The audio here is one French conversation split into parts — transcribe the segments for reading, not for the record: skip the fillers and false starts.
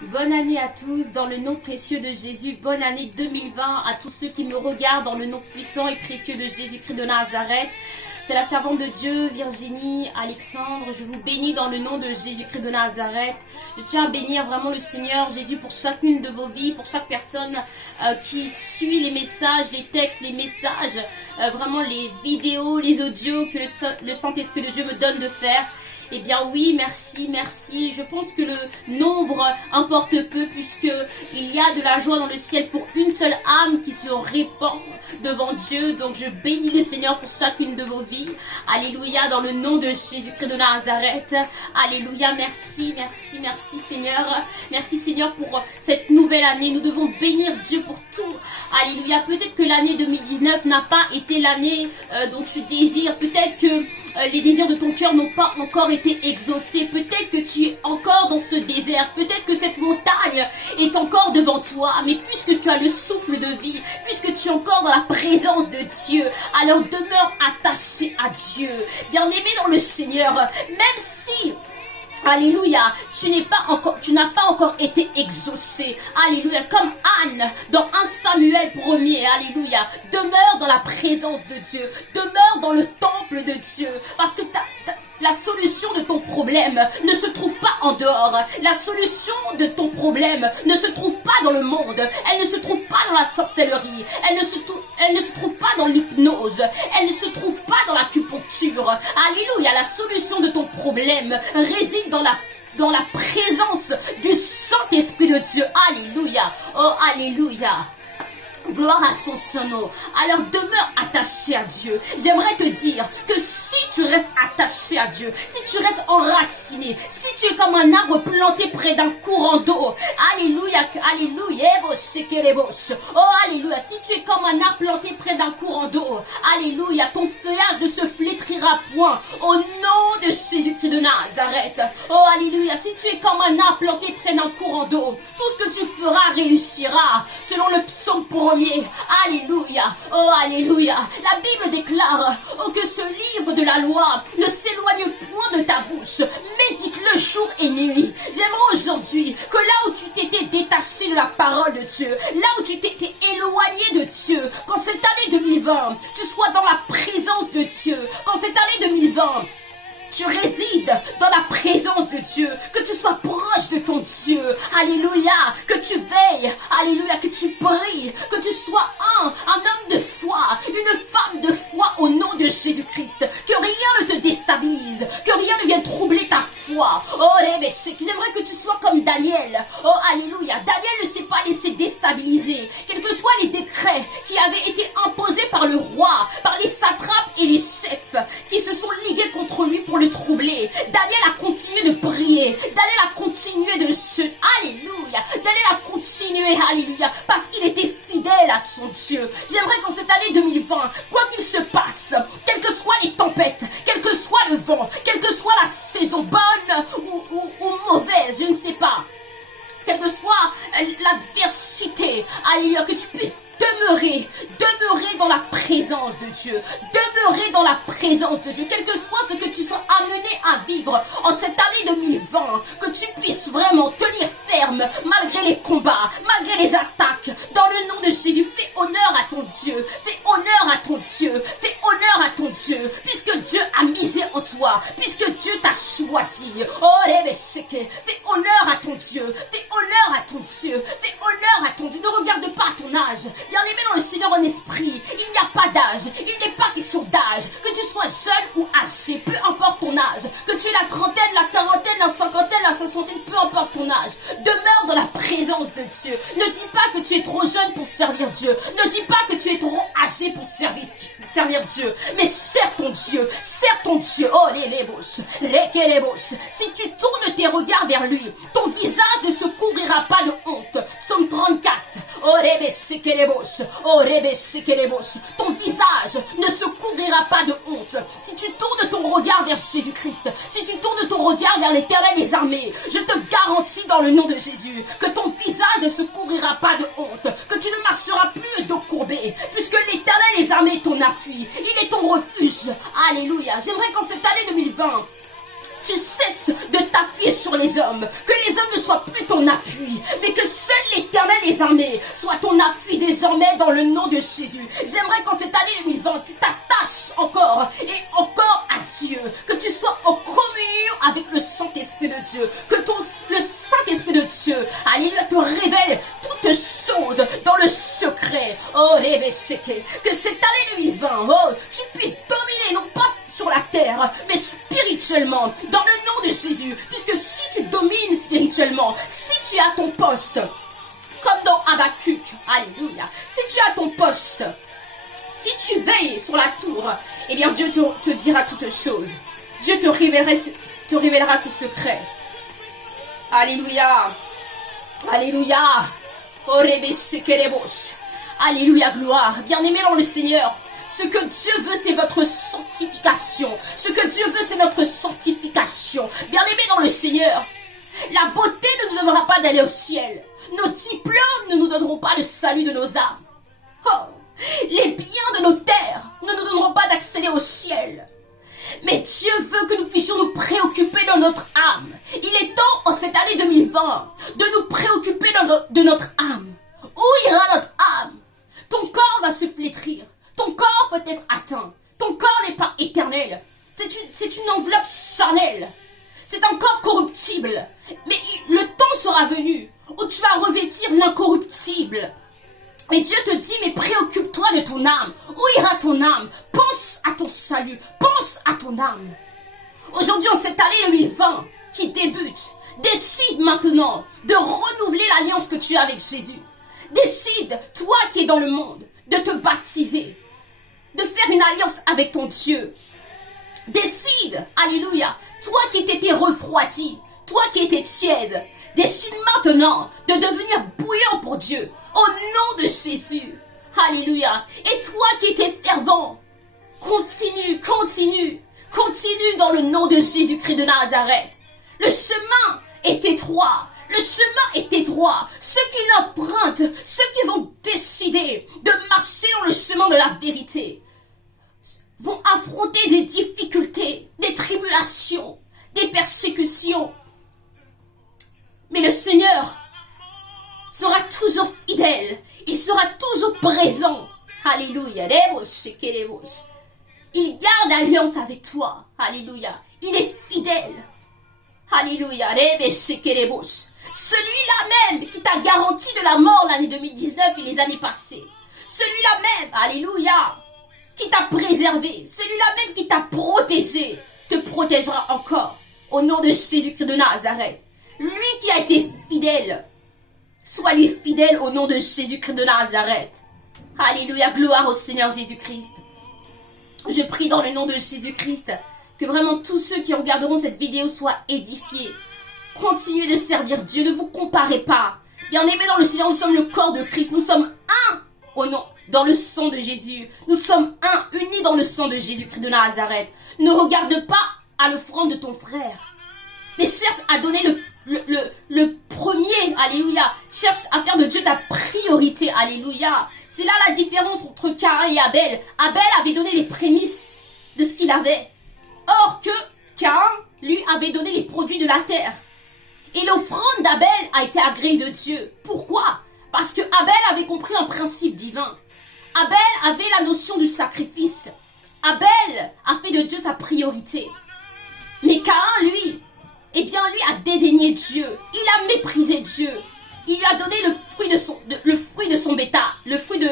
Bonne année à tous, dans le nom précieux de Jésus. Bonne année 2020 à tous ceux qui me regardent dans le nom puissant et précieux de Jésus-Christ de Nazareth. C'est la servante de Dieu, Virginie, Alexandre. Je vous bénis dans le nom de Jésus-Christ de Nazareth. Je tiens à bénir vraiment le Seigneur Jésus pour chacune de vos vies, pour chaque personne qui suit les messages, les textes, les messages, vraiment les vidéos, les audios que le Saint-Esprit de Dieu me donne de faire. Eh bien oui, merci, merci. Je pense que le nombre importe peu puisqu'il y a de la joie dans le ciel pour une seule âme qui se répand devant Dieu. Donc je bénis le Seigneur pour chacune de vos vies. Alléluia, dans le nom de Jésus-Christ de Nazareth. Alléluia, merci, merci, merci Seigneur. Merci Seigneur pour cette nouvelle année. Nous devons bénir Dieu pour tout. Alléluia, peut-être que l'année 2019 n'a pas été l'année dont tu désires. Peut-être que les désirs de ton cœur n'ont pas encore été exaucés. Peut-être que tu es encore dans ce désert. Peut-être que cette montagne est encore devant toi. Mais puisque tu as le souffle de vie, puisque tu es encore dans la présence de Dieu, alors demeure attaché à Dieu. Bien-aimé dans le Seigneur, même si... Alléluia, tu n'as pas encore été exaucé. Alléluia, comme Anne dans 1 Samuel 1er. Alléluia, demeure dans la présence de Dieu. Demeure dans le temple de Dieu. Parce que la solution de ton problème ne se trouve pas en dehors. La solution de ton problème ne se trouve pas dans le monde. Elle ne se trouve pas dans la sorcellerie. Elle ne se trouve pas dans l'hypnose. Elle ne se trouve pas dans l'acupuncture. Alléluia, la solution de ton problème réside dans la présence du Saint-Esprit de Dieu. Alléluia. Oh, alléluia. Gloire à son nom. Alors demeure attaché à Dieu. J'aimerais te dire que si tu restes attaché à Dieu, si tu restes enraciné, si tu es comme un arbre planté près d'un courant d'eau, alléluia, alléluia, oh alléluia, si tu es comme un arbre planté près d'un courant d'eau, alléluia, ton feuillage ne se flétrira point au nom de Jésus-Christ de Nazareth. Oh alléluia, si tu es comme un arbre planté près d'un courant d'eau, tout ce que tu feras réussira, selon le psaume 1er. Alléluia, oh alléluia. La Bible déclare que ce livre de la loi ne s'éloigne point de ta bouche. Médite-le jour et nuit. J'aimerais aujourd'hui que là où tu t'étais détaché de la parole de Dieu, là où tu t'étais éloigné de Dieu, quand cette année 2020, tu sois dans la présence de Dieu. Quand cette année 2020, tu résides dans la présence de Dieu, que tu sois proche de ton Dieu, alléluia, que tu veilles, alléluia, que tu pries, que tu sois un homme de foi, une femme de foi au nom de Jésus-Christ, que rien ne te déstabilise, que rien ne vienne troubler ta foi. Oh, j'aimerais que tu sois comme Daniel. Oh, alléluia, Daniel ne s'est pas laissé déstabiliser, quels que soient les décrets qui avaient été imposés par le roi, par les satrapes et les chefs qui se sont ligués contre lui pour le troubler. Daniel a continué de prier. Daniel a continué de se... Alléluia. Daniel a continué, alléluia, parce qu'il était fidèle à son Dieu. J'aimerais qu'en cette année 2020, quoi qu'il se passe, quelles que soient les tempêtes, quel que soit le vent, quelle que soit la saison, bonne ou mauvaise, je ne sais pas, quelle que soit l'adversité, alléluia, que tu puisses demeurer dans la présence de Dieu, demeurer dans la présence de Dieu, quel que soit ce que tu seras amené à vivre en cette année 2020, que tu puisses vraiment tenir ferme malgré les combats, malgré les attaques, dans le nom de Jésus. Fais honneur à ton Dieu, fais honneur à ton Dieu, fais honneur à ton Dieu, puisque Dieu a misé en toi, puisque Dieu t'a choisi. Oh, fais honneur à ton Dieu, fais honneur à ton Dieu, fais honneur à ton Dieu. Ne regarde pas ton âge. Bien-aimé dans le Seigneur en esprit, il n'y a pas d'âge, il n'est pas question d'âge, que tu sois jeune ou âgé, peu importe ton âge, que tu aies la trentaine, la quarantaine, la cinquantaine, la soixantaine, peu importe ton âge, demeure dans la présence de Dieu. Ne dis pas que tu es trop jeune pour servir Dieu, ne dis pas que tu es trop âgé pour servir Dieu, mais sers ton Dieu, oh les bosses, si tu tournes tes regards vers lui, ton visage ne se couvrira pas de honte. Psaume 34, ton visage ne se couvrira pas de honte. Si tu tournes ton regard vers Jésus-Christ, si tu tournes ton regard vers l'Éternel des armées, je te garantis dans le nom de Jésus que ton visage ne se couvrira pas de honte, que tu ne marcheras plus le dos courbé, puisque l'Éternel des armées est ton appui, il est ton refuge. Alléluia. J'aimerais qu'en cette année 2020, tu cesses de t'appuyer sur les hommes, que les hommes ne soient plus ton appui, mais que seul l'Éternel des armées soit ton appui désormais dans le nom de Jésus. J'aimerais qu'en cette année 2020, tu t'attaches encore et encore à Dieu, que tu sois en communion avec le Saint-Esprit de Dieu, que le Saint-Esprit de Dieu, alléluia, te révèle toutes choses dans le secret. Oh, que cette année 2020, oh, tu puisses dominer non pas sur la terre, mais spirituellement, dans le nom de Jésus, puisque si tu domines spirituellement, si tu as ton poste, comme dans Habakkuk, alléluia, si tu as ton poste, si tu veilles sur la tour, eh bien Dieu te dira toutes choses. Dieu te révélera ses secrets. Alléluia. Alléluia. Alléluia, gloire. Bien-aimé dans le Seigneur, ce que Dieu veut, c'est votre sanctification. Ce que Dieu veut, c'est notre sanctification. Bien-aimé dans le Seigneur, la beauté ne nous donnera pas d'aller au ciel. Nos diplômes ne nous donneront pas le salut de nos âmes. Oh, les biens de nos terres ne nous donneront pas d'accéder au ciel. Mais Dieu veut que nous puissions nous préoccuper de notre âme. Il est temps, en cette année 2020, de nous préoccuper de notre âme. Où ira notre âme? Ton corps va se flétrir. Ton corps peut être atteint. Ton corps n'est pas éternel. C'est une enveloppe charnelle. C'est un corps corruptible. Mais le temps sera venu où tu vas revêtir l'incorruptible. Et Dieu te dit, mais préoccupe-toi de ton âme. Où ira ton âme? Pense à ton salut. Pense à ton âme. Aujourd'hui, en cette année 2020 qui débute, décide maintenant de renouveler l'alliance que tu as avec Jésus. Décide, toi qui es dans le monde, de te baptiser, de faire une alliance avec ton Dieu. Décide, alléluia, toi qui t'étais refroidi, toi qui étais tiède, décide maintenant de devenir bouillant pour Dieu, au nom de Jésus. Alléluia. Et toi qui étais fervent, continue dans le nom de Jésus-Christ de Nazareth. Le chemin est étroit. Le chemin est étroit. Ceux qui l'empruntent, ceux qui ont décidé de marcher dans le chemin de la vérité, vont affronter des difficultés, des tribulations, des persécutions. Mais le Seigneur sera toujours fidèle. Il sera toujours présent. Alléluia. Il garde alliance avec toi. Alléluia. Il est fidèle. Alléluia. Celui-là même qui t'a garanti de la mort l'année 2019 et les années passées. Celui-là même, alléluia, qui t'a préservé. Celui-là même qui t'a protégé, te protégera encore. Au nom de Jésus-Christ de Nazareth. Lui qui a été fidèle, sois-lui fidèle au nom de Jésus-Christ de Nazareth. Alléluia, gloire au Seigneur Jésus-Christ. Je prie dans le nom de Jésus-Christ que vraiment tous ceux qui regarderont cette vidéo soient édifiés. Continuez de servir Dieu, ne vous comparez pas. Bien-aimés dans le Seigneur, nous sommes le corps de Christ, nous sommes un au nom, dans le sang de Jésus. Nous sommes un, unis dans le sang de Jésus-Christ de Nazareth. Ne regarde pas à l'offrande de ton frère, mais cherche à donner le premier, alléluia. Cherche à faire de Dieu ta priorité, alléluia. C'est là la différence entre Caïn et Abel. Abel avait donné les prémices de ce qu'il avait. Or que Caïn, lui, avait donné les produits de la terre. Et l'offrande d'Abel a été agréée de Dieu. Pourquoi? Parce que Abel avait compris un principe divin. Abel avait la notion du sacrifice. Abel a fait de Dieu sa priorité. Mais Caïn, lui, eh bien, lui a dédaigné Dieu. Il a méprisé Dieu. Il lui a donné le fruit de son bétail, le fruit de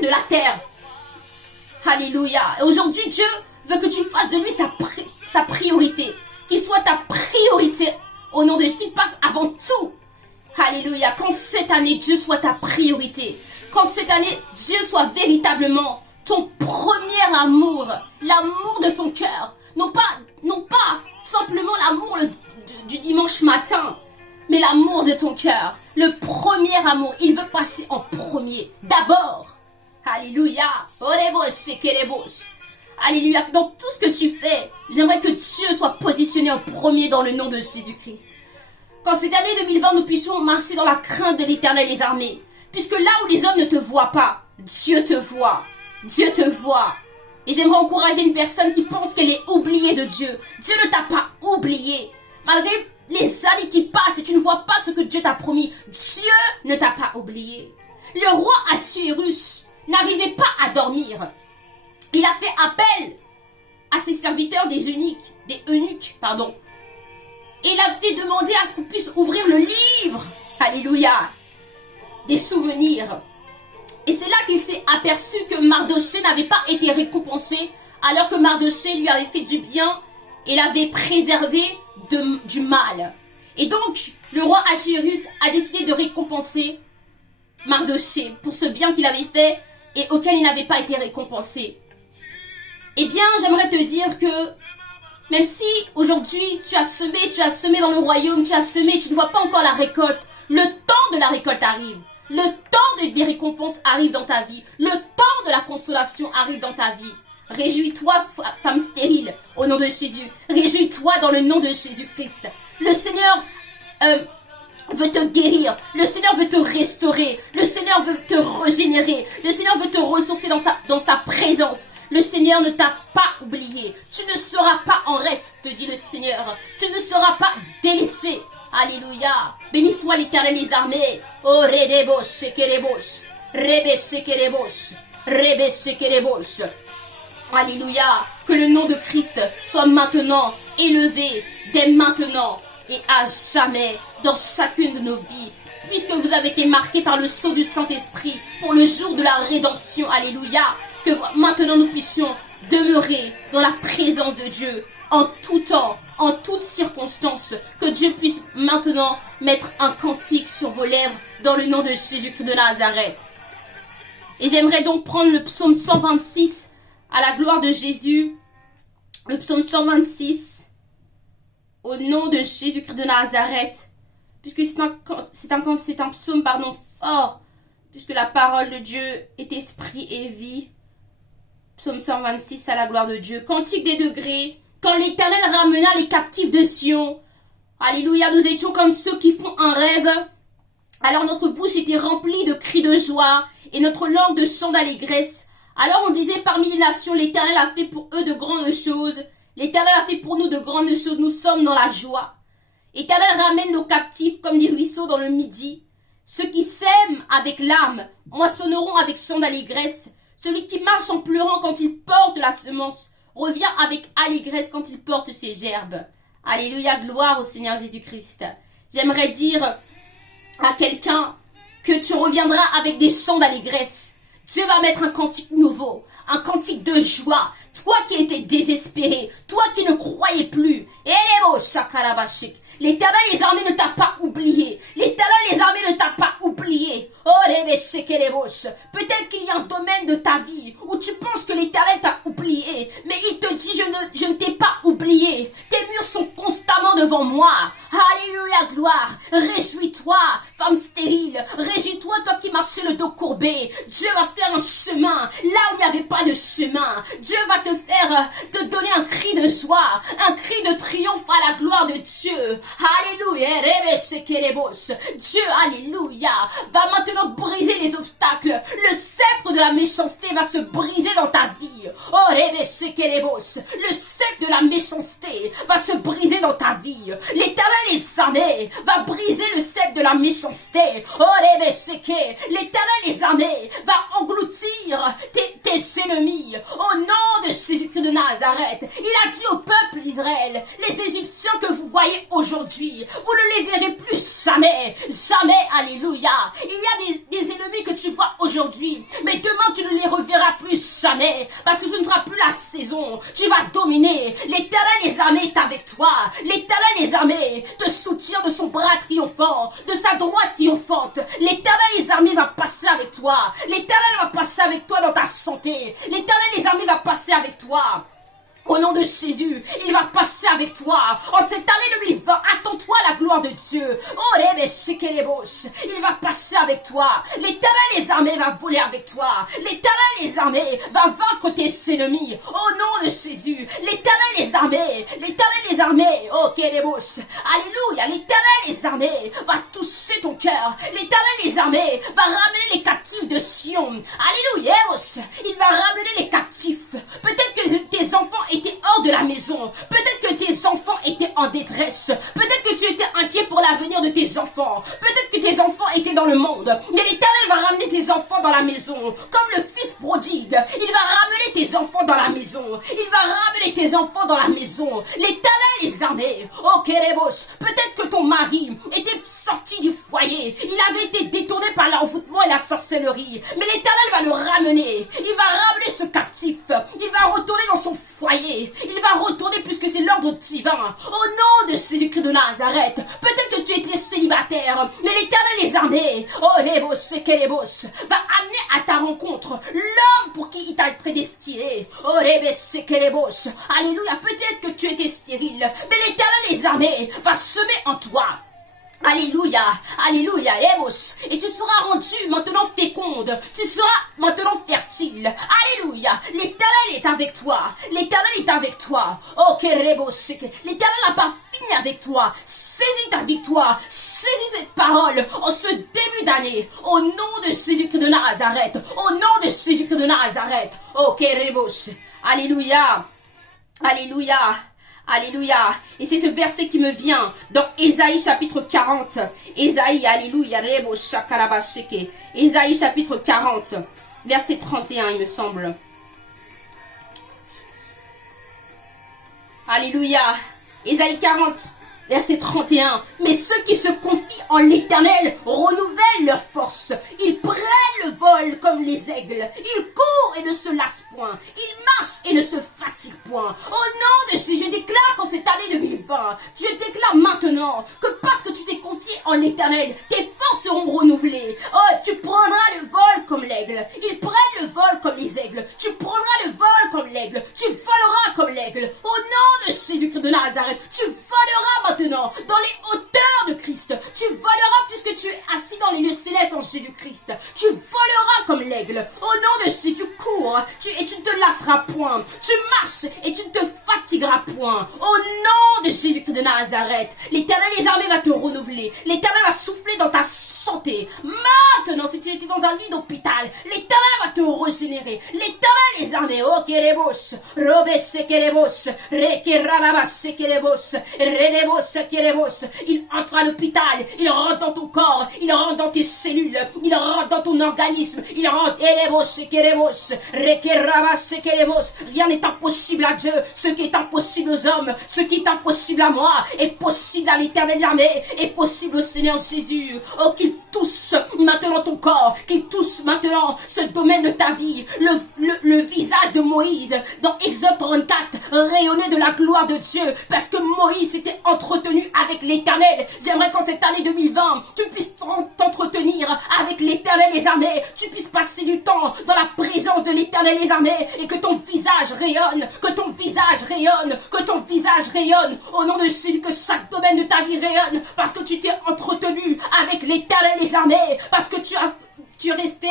la terre. Alléluia. Et aujourd'hui, Dieu veut que tu fasses de lui sa priorité. Qu'il soit ta priorité au nom de Jésus, qu'il passe avant tout. Alléluia. Quand cette année, Dieu soit ta priorité. Quand cette année, Dieu soit véritablement ton premier amour. L'amour de ton cœur. Non pas simplement l'amour du dimanche matin, mais l'amour de ton cœur. Le premier amour, il veut passer en premier. D'abord. Alléluia. Alléluia. Dans tout ce que tu fais, j'aimerais que Dieu soit positionné en premier dans le nom de Jésus-Christ. Qu'en cette année 2020, nous puissions marcher dans la crainte de l'Éternel des armées. Puisque là où les hommes ne te voient pas, Dieu te voit. Dieu te voit. Et j'aimerais encourager une personne qui pense qu'elle est oubliée de Dieu. Dieu ne t'a pas oublié. Malgré les années qui passent et tu ne vois pas ce que Dieu t'a promis, Dieu ne t'a pas oublié. Le roi Assuérus n'arrivait pas à dormir. Il a fait appel à ses serviteurs des eunuques. Et il a fait demander à ce qu'on puisse ouvrir le livre. Alléluia. Des souvenirs. Et c'est là qu'il s'est aperçu que Mardochée n'avait pas été récompensé, alors que Mardochée lui avait fait du bien et l'avait préservé du mal. Et donc, le roi Assuérus a décidé de récompenser Mardochée pour ce bien qu'il avait fait et auquel il n'avait pas été récompensé. Eh bien, j'aimerais te dire que même si aujourd'hui tu as semé dans le royaume, tu as semé, tu ne vois pas encore la récolte, le temps de la récolte arrive. Le temps des récompenses arrive dans ta vie. Le temps de la consolation arrive dans ta vie. Réjouis-toi, femme stérile, au nom de Jésus. Réjouis-toi dans le nom de Jésus-Christ. Le Seigneur veut te guérir. Le Seigneur veut te restaurer. Le Seigneur veut te régénérer. Le Seigneur veut te ressourcer dans sa présence. Le Seigneur ne t'a pas oublié. Tu ne seras pas en reste, te dit le Seigneur. Tu ne seras pas délaissé. Alléluia. Béni soit l'Éternel des armées. Oh, redebos, sekerebos. Rebe, sekerebos. Rebe, sekerebos. Alléluia. Que le nom de Christ soit maintenant élevé, dès maintenant et à jamais dans chacune de nos vies. Puisque vous avez été marqués par le sceau du Saint-Esprit pour le jour de la rédemption. Alléluia. Que maintenant nous puissions demeurer dans la présence de Dieu en tout temps, en toutes circonstances. Que Dieu puisse maintenant mettre un cantique sur vos lèvres dans le nom de Jésus-Christ de Nazareth. Et j'aimerais donc prendre le psaume 126 à la gloire de Jésus. Le psaume 126 au nom de Jésus-Christ de Nazareth. Puisque c'est un psaume fort. Puisque la parole de Dieu est esprit et vie. Psaume 126 à la gloire de Dieu. Cantique des degrés. Quand l'Éternel ramena les captifs de Sion. Alléluia, nous étions comme ceux qui font un rêve. Alors notre bouche était remplie de cris de joie et notre langue de chants d'allégresse. Alors on disait parmi les nations, l'Éternel a fait pour eux de grandes choses. L'Éternel a fait pour nous de grandes choses. Nous sommes dans la joie. L'Éternel ramène nos captifs comme des ruisseaux dans le midi. Ceux qui sèment avec larmes moissonneront avec chants d'allégresse. Celui qui marche en pleurant quand il porte la semence revient avec allégresse quand il porte ses gerbes. Alléluia, gloire au Seigneur Jésus-Christ. J'aimerais dire à quelqu'un que tu reviendras avec des chants d'allégresse. Dieu va mettre un cantique nouveau, un cantique de joie. Toi qui étais désespéré, toi qui ne croyais plus. L'Éternel des armées ne t'a pas oublié. L'Éternel des armées ne t'a pas oublié. Peut-être qu'il y a un domaine de ta vie où tu penses que l'Éternel t'a oublié. Mais il te dit, je ne t'ai pas oublié. Tes murs sont constamment devant moi. Alléluia, gloire. Réjouis-toi, femme stérile. Réjouis-toi, toi qui marches le dos courbé. Dieu va faire un chemin là où il n'y avait pas de chemin. Dieu va te donner un cri de joie, un cri de triomphe à la gloire de Dieu. Alléluia. Dieu, alléluia, va maintenant briser les obstacles. Le sceptre de la méchanceté va se briser dans ta vie. Oh, le sceptre de la méchanceté va se briser dans ta vie. L'Éternel des armées va briser le sceptre de la méchanceté. Oh, l'Éternel des armées va engloutir tes ennemis. Au nom de Jésus-Christ de Nazareth, il a dit au peuple d'Israël, les Égyptiens que vous voyez aujourd'hui, vous ne les verrez plus jamais. Jamais, alléluia. Il y a des ennemis que tu vois aujourd'hui, mais demain tu ne les reverras plus jamais, parce que ce ne sera plus la saison. Tu vas dominer. L'Éternel des armées est avec toi. L'Éternel des armées te soutient de son bras triomphant, de sa droite triomphante. L'Éternel des armées va passer avec toi. L'Éternel va passer avec toi dans ta santé. L'Éternel des armées va passer avec toi. Au nom de Jésus, il va passer avec toi. En cette année 2020, attends-toi à la gloire de Dieu. Oh, il va passer avec toi. L'Éternel des armées va voler avec toi. L'Éternel des armées va vaincre tes ennemis. Au nom de Jésus, l'Éternel des armées, oh, alléluia, l'Éternel des armées va toucher ton cœur. L'Éternel des armées va ramener les captifs de Sion. Alléluia, il va ramener les captifs. Peut-être détresse. Peut-être que tu étais inquiet pour l'avenir de tes enfants. Peut-être que tes enfants étaient dans le monde. Mais l'Éternel va ramener tes enfants dans la maison. Comme le fils prodigue. Il va ramener tes enfants dans la maison. Il va ramener tes enfants dans la maison. L'Éternel les armées. Oh Kérebos. Peut-être que ton mari était sorti du foyer. Il avait été détourné par l'envoûtement et la sorcellerie. Mais l'Éternel va le ramener. Il va ramener ce captif. Il va retourner dans son foyer. Il va retourner puisque c'est l'ordre divin. Au nom de Jésus-Christ de Nazareth. Peut-être que tu étais célibataire. Mais l'Éternel les armées. Oh Lebos et Kérebos. Va amener à ta rencontre l'homme pour qui il t'a prédestiné. Oh Lebes et Kérebos. Alléluia. Peut-être que tu étais stérile. Mais l'Éternel les armées va semer en toi. Alléluia, alléluia, Emos. Et tu seras rendu maintenant féconde. Tu seras maintenant fertile. Alléluia. L'Éternel est avec toi. L'Éternel est avec toi. Oh, Kérebos. L'Éternel n'a pas fini avec toi. Saisis ta victoire. Saisis cette parole en ce début d'année. Au nom de Jésus-Christ de Nazareth. Au nom de Jésus-Christ de Nazareth. Oh, Kérebos. Alléluia. Alléluia. Alléluia. Et c'est ce verset qui me vient dans Ésaïe chapitre 40. Ésaïe, alléluia. Ésaïe chapitre 40, verset 31, il me semble. Alléluia. Ésaïe 40, verset 31. Mais ceux qui se confient en l'Éternel renouvellent leur force. Ils prennent le vol comme les aigles. Ils courent et ne se lassent point. Ils marchent et ne se fatiguent point. Au nom de Jésus, je déclare qu'en cette année 2020, je déclare maintenant que parce que tu t'es confié en l'Éternel, tes forces seront renouvelées. Oh, tu prendras le vol comme l'aigle. Ils prennent le vol comme les aigles. Tu prendras le vol comme l'aigle. Tu voleras comme l'aigle. Au nom de Jésus-Christ de Nazareth, tu voleras maintenant dans les hauteurs de Christ. Tu voleras puisque tu es assis dans les lieux célestes en Jésus-Christ. Tu voleras comme l'aigle. Au nom de Jésus, tu cours et tu ne te lasseras point. Tu marches et tu ne te fatigueras point. Au nom de Jésus-Christ de Nazareth, l'Éternel des armées va te renouveler. L'Éternel va souffler dans ta santé. Maintenant, si tu étais dans un lit d'hôpital, l'Éternel va te régénérer. L'Éternel des armées, oh Kérebos, Robes Kérebos, Rekerabas Kérebos, Redebos Kérebos, il entre à l'hôpital, il rentre dans ton corps, il rentre dans tes cellules, il rentre dans ton organisme, il rentre, Erebos Kérebos, Rekerabas Kérebos, rien n'est impossible à Dieu, ce qui est impossible aux hommes, ce qui est impossible à moi, est possible à l'Éternel des armées, est possible au Seigneur Jésus. Oh, qu'il touche maintenant ton corps, qu'il touche maintenant ce domaine de ta vie, le visage de Moïse, dans Exode 34, rayonnait de la gloire de Dieu, parce que Moïse s'était entretenu avec l'Éternel. J'aimerais qu'en cette année 2020, tu puisses t'entretenir avec l'Éternel des armées, tu puisses passer du temps dans la présence de l'Éternel des armées, et que ton visage rayonne, que ton visage rayonne, que ton visage rayonne, au nom de Jésus, que chaque domaine de ta vie rayonne, parce que tu t'es entretenu avec l'Éternel des armées, parce que tu es resté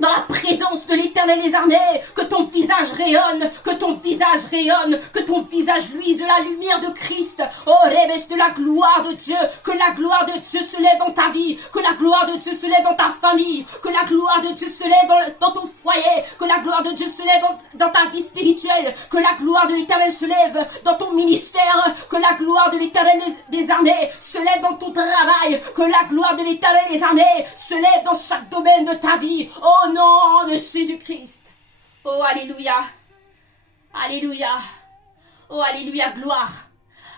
dans la présence de l'Éternel des armées, que ton visage rayonne, que ton visage rayonne, que ton visage luise de la lumière de Christ. Oh, rêve de la gloire de Dieu, que la gloire de Dieu se lève dans ta vie, que la gloire de Dieu se lève dans ta famille, que la gloire de Dieu se lève dans ton foyer, que la gloire de Dieu se lève dans ta vie spirituelle, que la gloire de l'Éternel se lève dans ton ministère, que la gloire de l'Éternel des armées se lève dans ton travail, que la gloire de l'Éternel des armées se lève dans chaque domaine de ta vie. Oh, au nom de Jésus-Christ. Oh, alléluia. Alléluia. Oh, alléluia, gloire.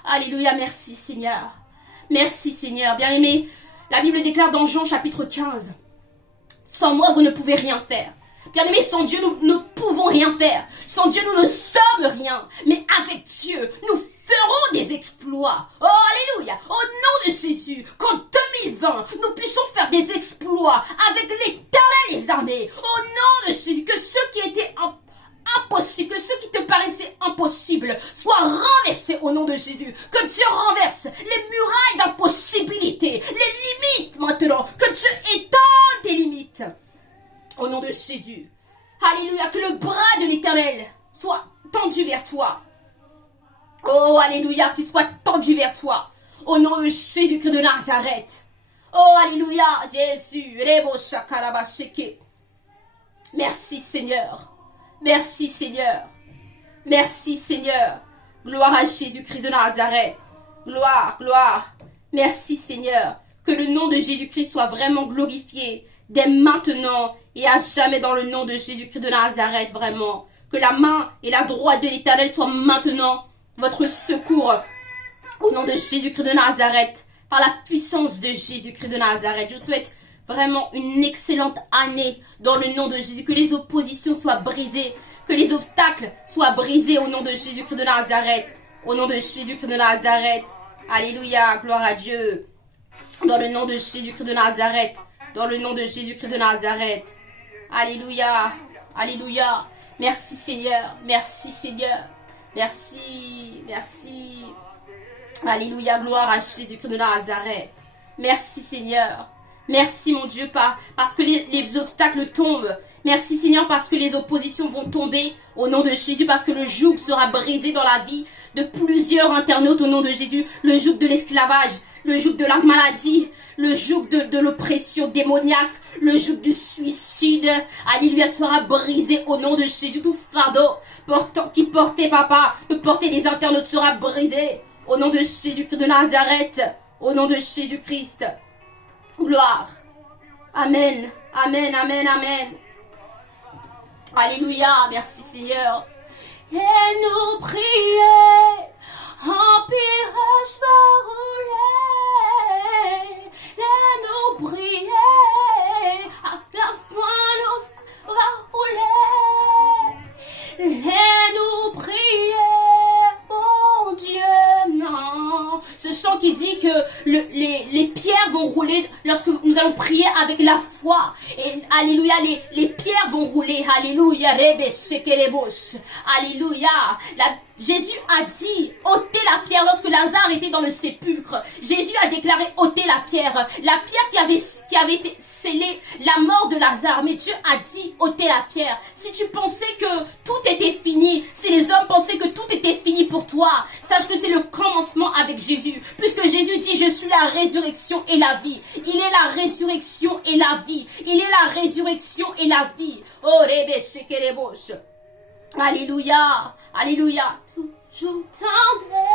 Alléluia, merci Seigneur. Merci Seigneur. Bien-aimé, la Bible déclare dans Jean chapitre 15. Sans moi, vous ne pouvez rien faire. Bien-aimé, sans Dieu, nous ne pouvons rien faire. Sans Dieu, nous ne sommes rien. Mais avec Dieu, nous ferons des exploits. Oh, alléluia. Au nom de Jésus, qu'en 2020, nous puissions faire des exploits avec l'Éternel des armées. Au nom de Jésus, que ceux qui étaient impossibles, que ceux qui te paraissaient impossibles soient renversés au nom de Jésus. Que Dieu renverse les murailles d'impossibilité, les limites maintenant. Que Dieu étende tes limites. Au nom de Jésus. Alléluia. Que le bras de l'Éternel soit tendu vers toi. Oh, alléluia. Qu'il soit tendu vers toi. Au nom de Jésus-Christ de Nazareth. Oh, alléluia. Jésus. Merci Seigneur. Merci Seigneur. Merci Seigneur. Gloire à Jésus-Christ de Nazareth. gloire, gloire. Merci Seigneur. Que le nom de Jésus-Christ soit vraiment glorifié dès maintenant et à jamais dans le nom de Jésus-Christ de Nazareth, vraiment. Que la main et la droite de l'Éternel soient maintenant votre secours. Au nom de Jésus-Christ de Nazareth, par la puissance de Jésus-Christ de Nazareth, je souhaite vraiment une excellente année dans le nom de Jésus. Que les oppositions soient brisées, que les obstacles soient brisés au nom de Jésus-Christ de Nazareth. Au nom de Jésus-Christ de Nazareth. Alléluia, gloire à Dieu. Dans le nom de Jésus-Christ de Nazareth. Dans le nom de Jésus-Christ de Nazareth. Alléluia, alléluia. Merci Seigneur, merci Seigneur. Merci, merci. Alléluia, gloire à Jésus-Christ de Nazareth. Merci Seigneur. Merci mon Dieu, parce que les obstacles tombent. Merci Seigneur, parce que les oppositions vont tomber au nom de Jésus, parce que le joug sera brisé dans la vie de plusieurs internautes au nom de Jésus. Le joug de l'esclavage, le joug de la maladie, le joug de l'oppression démoniaque, le joug du suicide. Alléluia, sera brisé au nom de Jésus. Tout fardeau qui portait papa, que portait les internautes sera brisé au nom de Jésus-Christ de Nazareth. Au nom de Jésus-Christ. Gloire. Amen. Amen. Amen. Amen. Alléluia. Merci Seigneur. Et nous prier. Empire va rouler. Et nous prier. À la fin nous va rouler. Et nous prier. Mon Dieu. Non. Ce chant qui dit que les pierres vont rouler lorsque nous allons prier avec la foi. Et alléluia, les pierres vont rouler. Alléluia. Alléluia. Jésus a dit, ôtez la pierre lorsque Lazare était dans le sépulcre. Jésus a déclaré, ôtez la pierre. La pierre qui avait été scellée, la mort de Lazare. Mais Dieu a dit, ôtez la pierre. Si tu pensais que tout était fini, si les hommes pensaient que tout était fini pour toi, sache que c'est le commencement avec Jésus. Puisque Jésus dit, je suis la résurrection et la vie. Il est la résurrection et la vie. Il est la résurrection et la vie. Oh, Rebe Shekerebosh. Alléluia. Alléluia. Toujours tendré.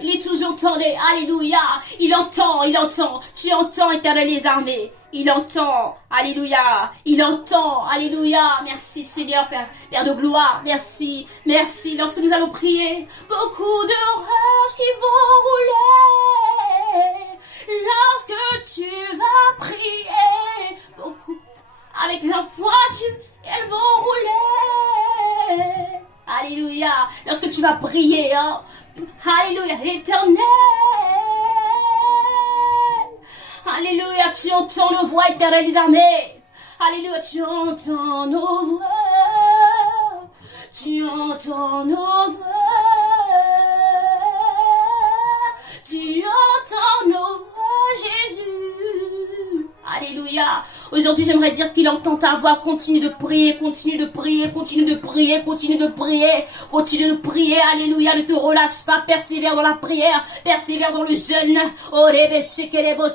Il est toujours tendré. Alléluia. Il entend, il entend. Tu entends, Éternel des armées. Il entend. Alléluia. Il entend. Alléluia. Merci Seigneur, Père de gloire. Merci. Merci. Lorsque nous allons prier, beaucoup de roches qui vont rouler. Lorsque tu vas prier, beaucoup. Avec la foi, elles vont rouler. Alléluia. Lorsque tu vas prier, hein? Alléluia, l'Éternel. Alléluia, tu entends nos voix, Éternel des armées. Alléluia, tu entends nos voix. Tu entends nos voix. Tu entends nos voix, Jésus. Alléluia. Aujourd'hui, j'aimerais dire qu'il entend ta voix. Continue de prier, continue de prier, continue de prier, continue de prier, continue de prier. Alléluia, ne te relâche pas, persévère dans la prière, persévère dans le jeûne. Oh,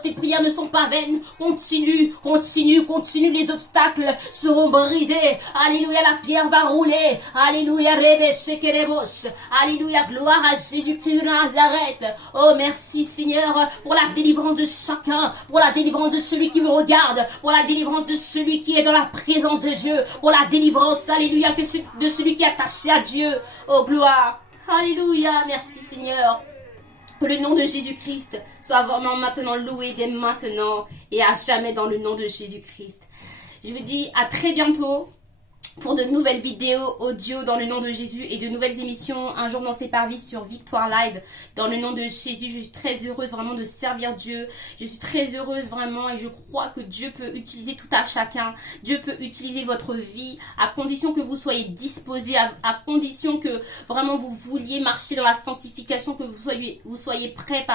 tes prières ne sont pas vaines. Continue, continue, continue. Les obstacles seront brisés. Alléluia, la pierre va rouler. Alléluia, alléluia, gloire à Jésus-Christ de Nazareth. Oh, merci Seigneur pour la délivrance de chacun, pour la délivrance de celui qui me regarde, pour la délivrance de celui qui est dans la présence de Dieu, pour la délivrance, alléluia, de celui qui est attaché à Dieu. Oh, gloire. Alléluia, merci Seigneur. Que le nom de Jésus-Christ soit vraiment maintenant loué dès maintenant et à jamais dans le nom de Jésus-Christ. Je vous dis à très bientôt pour de nouvelles vidéos audio dans le nom de Jésus et de nouvelles émissions Un jour dans ses parvis sur Victoire Live dans le nom de Jésus. Je suis très heureuse vraiment de servir Dieu. Je suis très heureuse vraiment et je crois que Dieu peut utiliser tout à chacun. Dieu peut utiliser votre vie à condition que vous soyez disposés, à condition que vraiment vous vouliez marcher dans la sanctification, que vous soyez prêts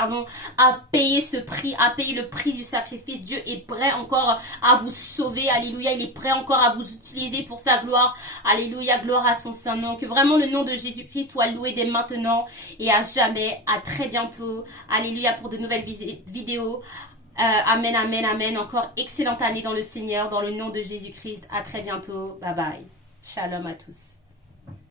à payer ce prix, à payer le prix du sacrifice. Dieu est prêt encore à vous sauver. Alléluia, il est prêt encore à vous utiliser pour sa gloire. Alléluia, gloire à son saint nom. Que vraiment le nom de Jésus-Christ soit loué dès maintenant et à jamais. À très bientôt. Alléluia pour de nouvelles vidéos. Amen, amen, amen. Encore excellente année dans le Seigneur, dans le nom de Jésus-Christ. À très bientôt. Bye bye. Shalom à tous.